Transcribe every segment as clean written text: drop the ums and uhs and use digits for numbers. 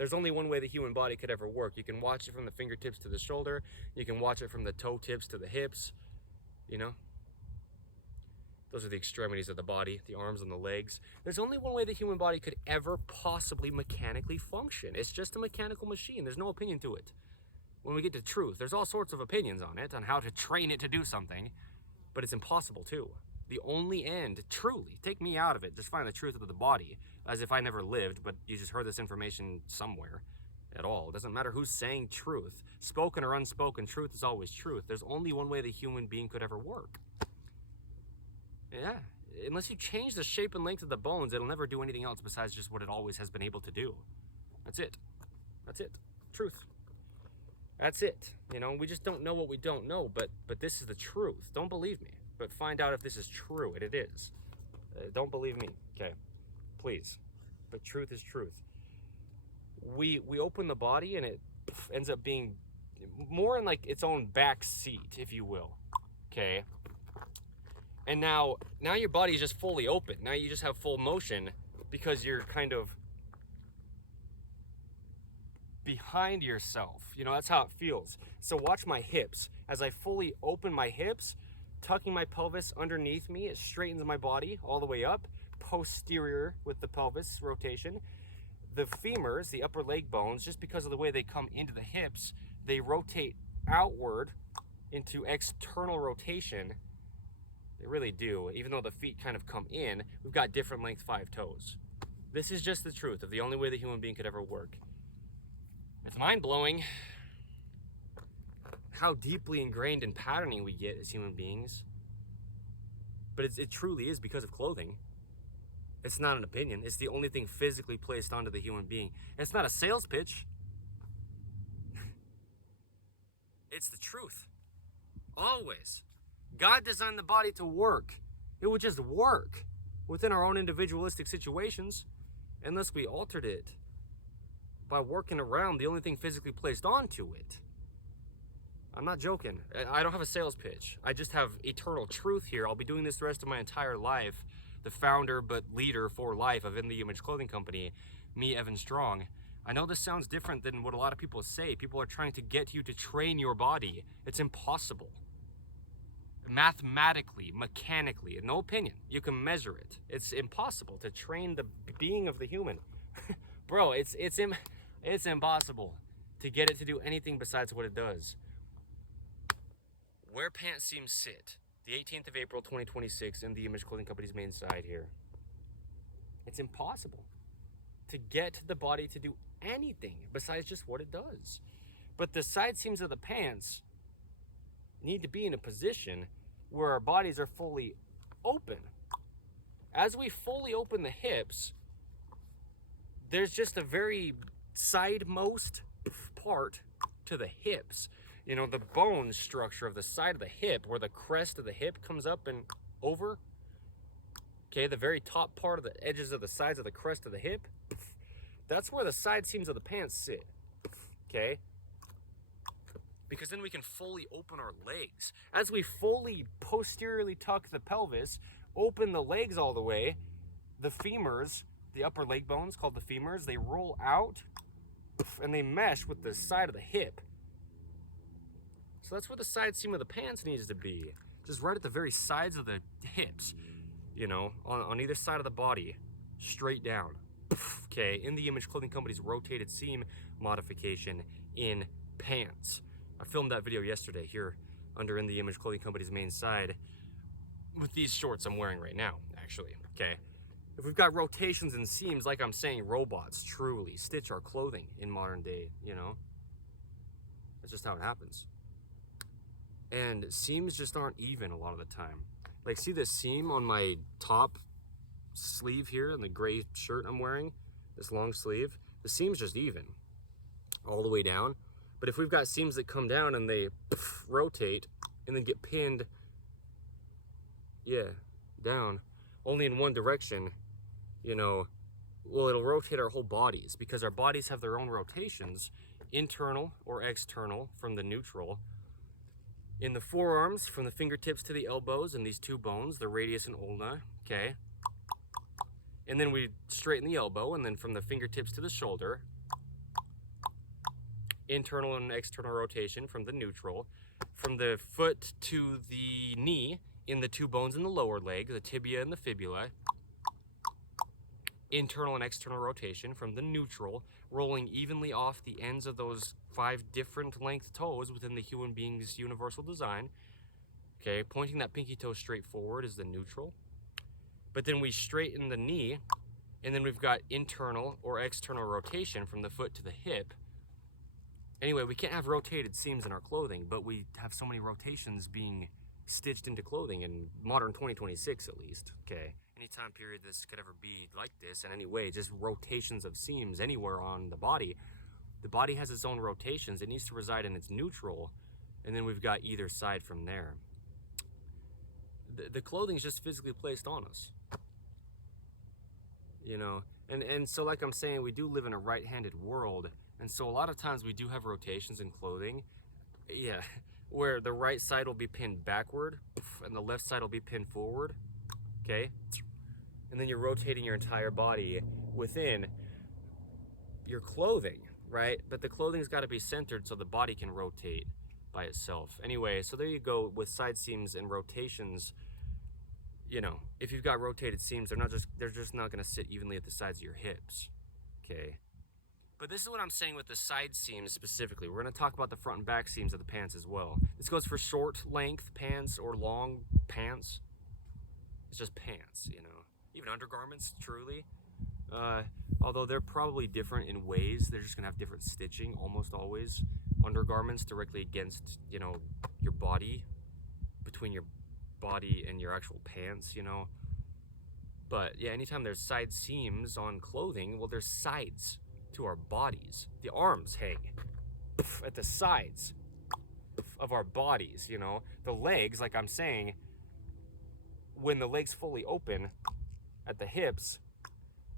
There's only one way the human body could ever work. You can watch it from the fingertips to the shoulder. You can watch it from the toe tips to the hips, you know? Those are the extremities of the body, the arms and the legs. There's only one way the human body could ever possibly mechanically function. It's just a mechanical machine. There's no opinion to it. When we get to truth, there's all sorts of opinions on it, on how to train it to do something, but it's impossible too. The only end, truly, take me out of it, just find the truth of the body, as if I never lived, but you just heard this information somewhere at all. It doesn't matter who's saying truth. Spoken or unspoken, truth is always truth. There's only one way the human being could ever work. Yeah, unless you change the shape and length of the bones, it'll never do anything else besides just what it always has been able to do. That's it. That's it. Truth. That's it. You know, we just don't know what we don't know, but this is the truth. Don't believe me, but find out if this is true, and it is. Don't believe me, okay? Please. But truth is truth. We open the body, and it ends up being more in like its own back seat, if you will, okay? And now your body is just fully open. Now you just have full motion because you're kind of behind yourself. You know, that's how it feels. So watch my hips. As I fully open my hips, tucking my pelvis underneath me, it straightens my body all the way up, posterior with the pelvis rotation. The femurs, the upper leg bones, just because of the way they come into the hips, they rotate outward into external rotation. They really do. Even though the feet kind of come in, we've got different length 5 toes. This is just the truth of the only way the human being could ever work. It's mind-blowing how deeply ingrained in patterning we get as human beings. But it truly is because of clothing. It's not an opinion. It's the only thing physically placed onto the human being. And it's not a sales pitch. It's the truth. Always. God designed the body to work. It would just work within our own individualistic situations unless we altered it by working around the only thing physically placed onto it. I'm not joking. I don't have a sales pitch. I just have eternal truth here. I'll be doing this the rest of my entire life. The founder but leader for life of In the Image Clothing Company, me, Evan Strong. I know this sounds different than what a lot of people say. People are trying to get you to train your body. It's impossible. Mathematically, mechanically, no opinion. You can measure it. It's impossible to train the being of the human. Bro, it's impossible to get it to do anything besides what it does. Where pant seams sit, the 18th of April, 2026, in the Image Clothing Company's main side here. It's impossible to get the body to do anything besides just what it does. But the side seams of the pants need to be in a position where our bodies are fully open. As we fully open the hips, there's just a very sidemost part to the hips. You know, the bone structure of the side of the hip, where the crest of the hip comes up and over. Okay, the very top part of the edges of the sides of the crest of the hip, that's where the side seams of the pants sit. Okay? Because then we can fully open our legs. As we fully posteriorly tuck the pelvis, open the legs all the way, the femurs, the upper leg bones called the femurs, they roll out and they mesh with the side of the hip. So that's where the side seam of the pants needs to be. Just right at the very sides of the hips, you know, on either side of the body, straight down. Okay, In the Image Clothing Company's rotated seam modification in pants. I filmed that video yesterday here under In the Image Clothing Company's main side with these shorts I'm wearing right now, actually, okay? If we've got rotations and seams, like I'm saying, robots truly stitch our clothing in modern day, you know? That's just how it happens. And seams just aren't even a lot of the time. Like, see this seam on my top sleeve here in the gray shirt I'm wearing? This long sleeve? The seam's just even all the way down. But if we've got seams that come down and they rotate and then get pinned, down, only in one direction, you know, well, it'll rotate our whole bodies because our bodies have their own rotations, internal or external from the neutral. In the forearms, from the fingertips to the elbows, and these two bones, the radius and ulna, okay? And then we straighten the elbow, and then from the fingertips to the shoulder, internal and external rotation from the neutral, from the foot to the knee in the two bones in the lower leg, the tibia and the fibula, internal and external rotation from the neutral, rolling evenly off the ends of those 5 different length toes within the human being's universal design. Okay, pointing that pinky toe straight forward is the neutral. But then we straighten the knee, and then we've got internal or external rotation from the foot to the hip. Anyway, we can't have rotated seams in our clothing, but we have so many rotations being stitched into clothing in modern 2026 at least. Okay, any time period this could ever be like this in any way, just rotations of seams anywhere on the body. The body has its own rotations. It needs to reside in its neutral, and then we've got either side from there. The clothing is just physically placed on us, you know, and so like I'm saying, we do live in a right-handed world, and so a lot of times we do have rotations in clothing, yeah, where the right side will be pinned backward and the left side will be pinned forward, okay, and then you're rotating your entire body within your clothing, right? But the clothing's got to be centered so the body can rotate by itself. Anyway, so there you go with side seams and rotations. You know, if you've got rotated seams, they're just not going to sit evenly at the sides of your hips, okay? But this is what I'm saying with the side seams specifically. We're going to talk about the front and back seams of the pants as well. This goes for short length pants or long pants. It's just pants, you know. Even undergarments, truly. Although they're probably different in ways. They're just going to have different stitching almost always. Undergarments directly against, you know, your body, between your body and your actual pants, you know. But yeah, anytime there's side seams on clothing, well, there's sides to our bodies. The arms hang at the sides of our bodies, you know. The legs, like I'm saying, when the legs fully open at the hips,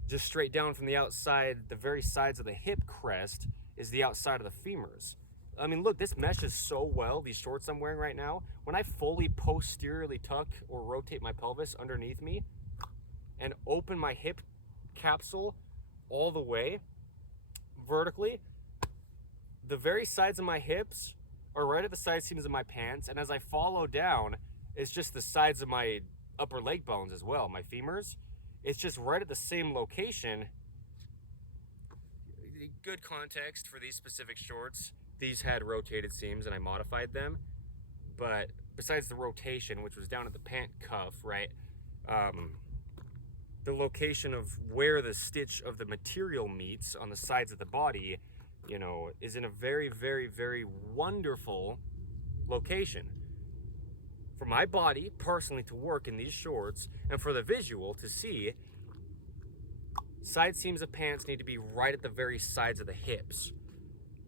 just straight down from the outside, the very sides of the hip crest is the outside of the femurs. I mean, look, this meshes so well, these shorts I'm wearing right now. When I fully posteriorly tuck or rotate my pelvis underneath me and open my hip capsule all the way vertically, the very sides of my hips are right at the side seams of my pants, and as I follow down, it's just the sides of my upper leg bones as well, my femurs. It's just right at the same location. Good context for these specific shorts. These had rotated seams and I modified them, but besides the rotation, which was down at the pant cuff, right, the location of where the stitch of the material meets on the sides of the body, you know, is in a very, very, very wonderful location for my body personally to work in these shorts, and for the visual to see. Side seams of pants need to be right at the very sides of the hips.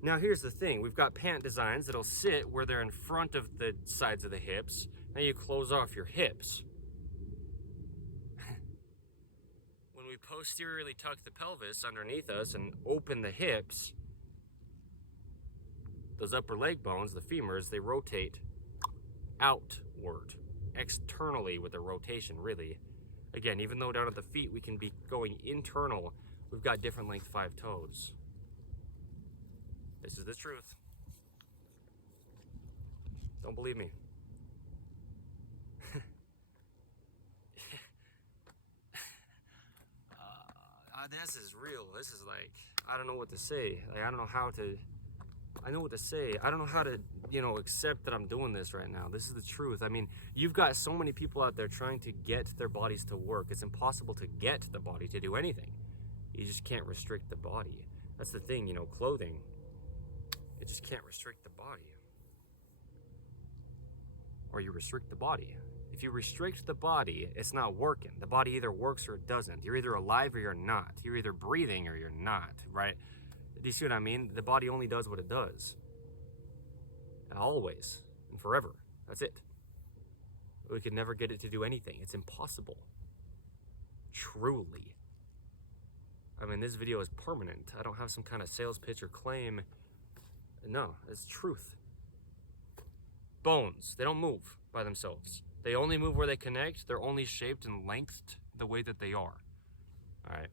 Now here's the thing, we've got pant designs that'll sit where they're in front of the sides of the hips. Now you close off your hips. When we posteriorly tuck the pelvis underneath us and open the hips, those upper leg bones, the femurs, they rotate outward, externally with the rotation, really. Again, even though down at the feet we can be going internal, we've got different length 5 toes. This is the truth. Don't believe me. This is real. This is like, I don't know what to say. Like, I don't know how to, I know what to say. I don't know how to, you know, accept that I'm doing this right now. This is the truth. I mean, you've got so many people out there trying to get their bodies to work. It's impossible to get the body to do anything. You just can't restrict the body. That's the thing, you know, clothing. It just can't restrict the body. Or you restrict the body. If you restrict the body, it's not working. The body either works or it doesn't. You're either alive or you're not. You're either breathing or you're not, right? Do you see what I mean? The body only does what it does. Always and forever. That's it. We could never get it to do anything. It's impossible. Truly. I mean, this video is permanent. I don't have some kind of sales pitch or claim. No, it's truth. Bones, they don't move by themselves. They only move where they connect. They're only shaped and lengthed the way that they are. All right.